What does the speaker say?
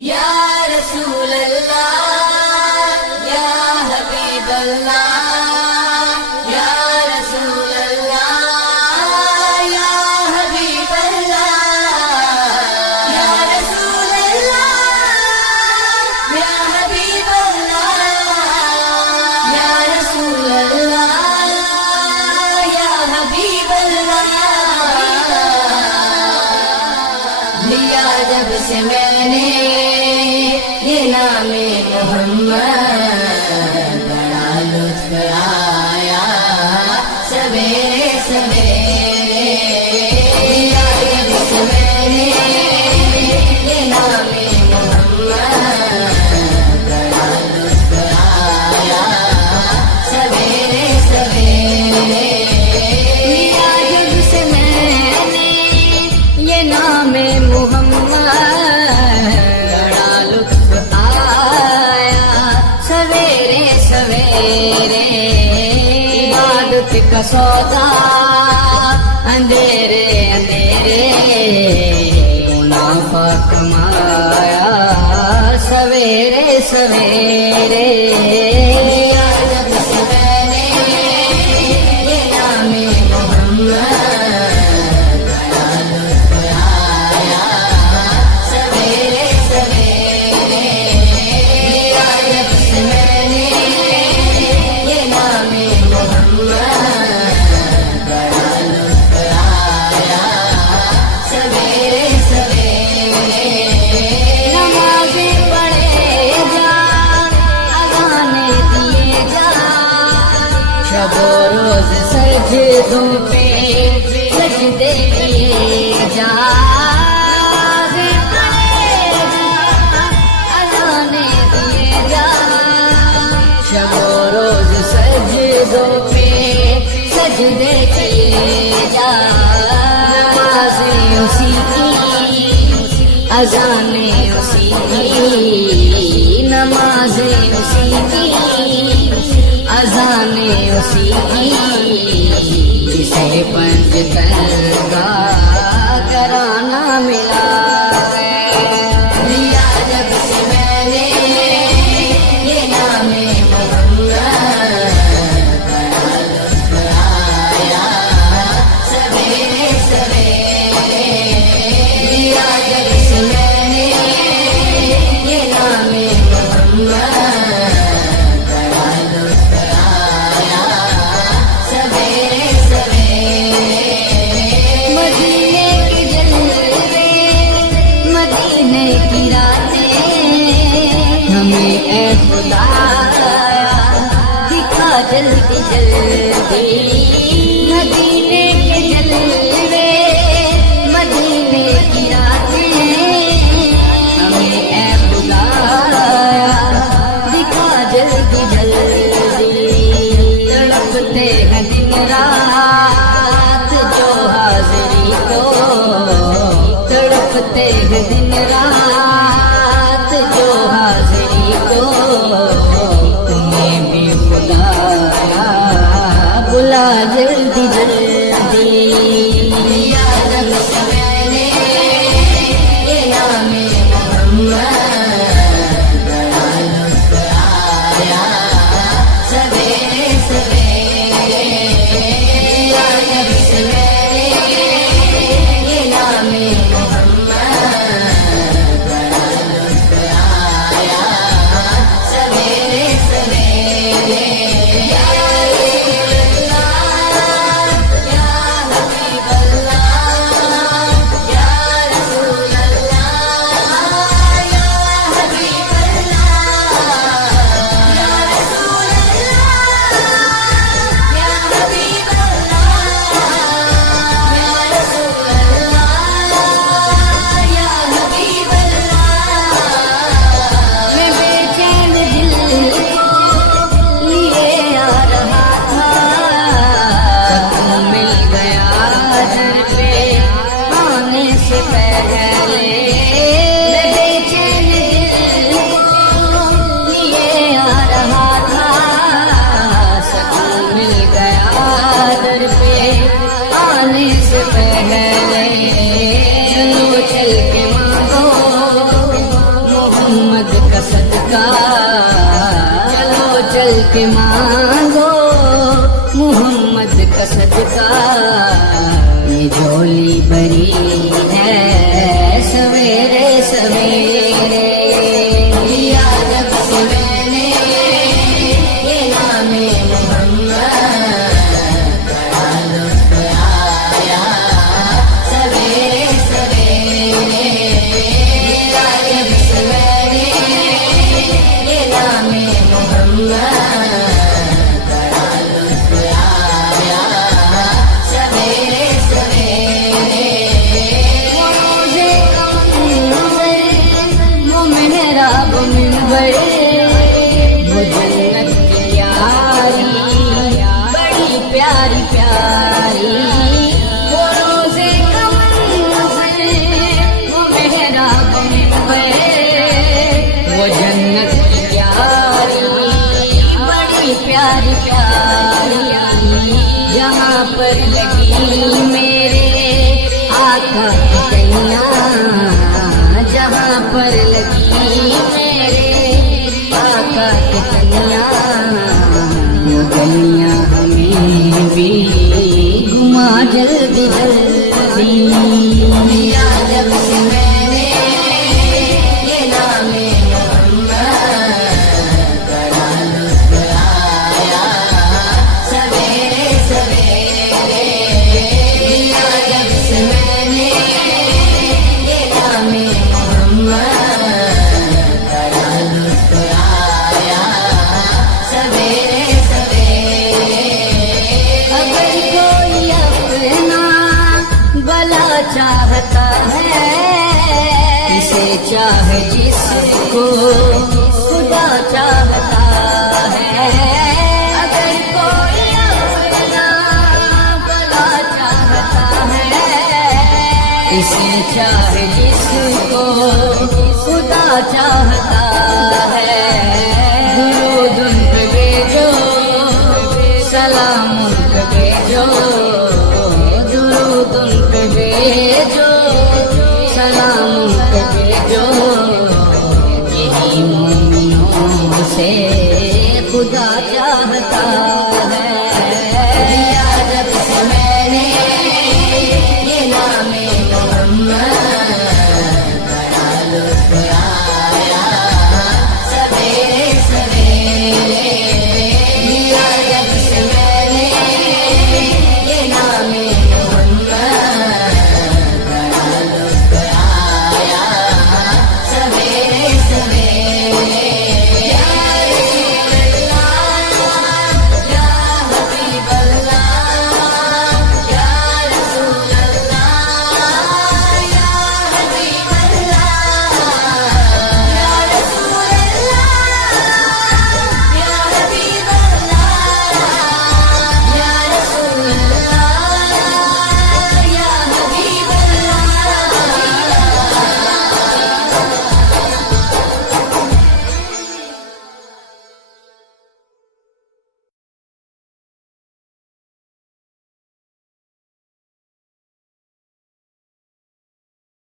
या रसूल अल्लाह या हबीब अल्लाह या रसूल अल्लाह या हबीब अल्लाह या रसूल अल्लाह या हबीब अल्लाह या रसूल अल्लाह या हबीब अल्लाह। लिया जब से मैंने ये नामे मोहम्मद बड़ा लुत्फ आया सवेरे सवेरे। लिया जब से मैंने ये नामे मोहम्मद बड़ा लुत्फ आया सवेरे सवेरे। लिया जब से मैंने ये नामे मोहम्मद इबादत का सौदा अंधेरे अंधेरे मुनाफा कमाया सवेरे सवेरे। जब से मैंने ये नामे मोहम्मद बड़ा लुत्फ आया सवेरे सवेरे। जब से मैंने ये नामे मोहम्मद बड़ा लुत्फ आया सवेरे सवेरे। नमाज़ें पढ़े जा अज़ाने दिए जा शबो रोज़ सजदों पे सजदे किए जा। नमाज़ें पढ़े जा अज़ाने दिए जा शबो रोज़ सजदों पे सजदे किए जा। नमाज़ें उसी की अज़ानें उसी की नमाज़ें उसी की अज़ानें उसी की जिसे पंज तलगा कराना मिला है। लिया जब से मैंने ये नामे मोहम्मद बड़ा लुत्फ आया सवेरे सवेरे। लिया जब से मैंने ये नामे मोहम्मद बड़ा लुत्फ आया सवेरे सवेरे। मदीने के जलवे मदीने की रातें हमें ऐ खुदा दिखा जल्दी जल्दी। मदीने के जलवे मदीने की रातें हमें ऐ खुदा दिखा जल्दी जल्दी। तड़पते हैं दिन रात जो हाज़िरी को तड़पते हैं दिन रात जो हाज़िरी को। तुम्हें भी बुलाया बुला जल्दी जल्दी। लिया जब से मैंने ये नामे मोहम्मद बड़ा लुत्फ आया सवेरे सवेरे। लिया जब से मैंने ये नामे मोहम्मद सवेरे सवेरे लिया जब से मैंने ये नामे मोहम्मद, बड़ा लुत्फ आया सवेरे सवेरे लिया जब से मैंने ये नामे मोहम्मद, बड़ा लुत्फ आया सवेरे सवेरे। वो मेहराब मिंबर, वो जन्नत की यारी बड़ी प्यारी प्यारी, वो रोज़े का मंज़र, वो मेहराब मिंबर, वो जन्नत की यारी बड़ी प्यारी प्यारी, जहाँ पर लगी मेरे आका की कन्या, जहाँ पर लगी मेरे आका की कन्या, वो कन्या हमें भी घुमा जल्दी जल्दी। लिया जब से मैंने ये नामे मोहम्मद, बड़ा लुत्फ आया सवेरे सवेरे लिया जब से मैंने ये नामे मोहम्मद, बड़ा लुत्फ आया सवेरे सवेरे। अगर कोई अपना भला चाहता है, इसे चाहे जिसको खुदा चाहता है। अगर कोई अपना भला चाहता है, इसे चाहे जिसको खुदा चाहता है। दुरूद उन पे भेजो, सलाम उन पे भेजो, दुरूद उन पे भेजो, सलाम उन पे भेजो, यही मोमिनों से खुदा चाहता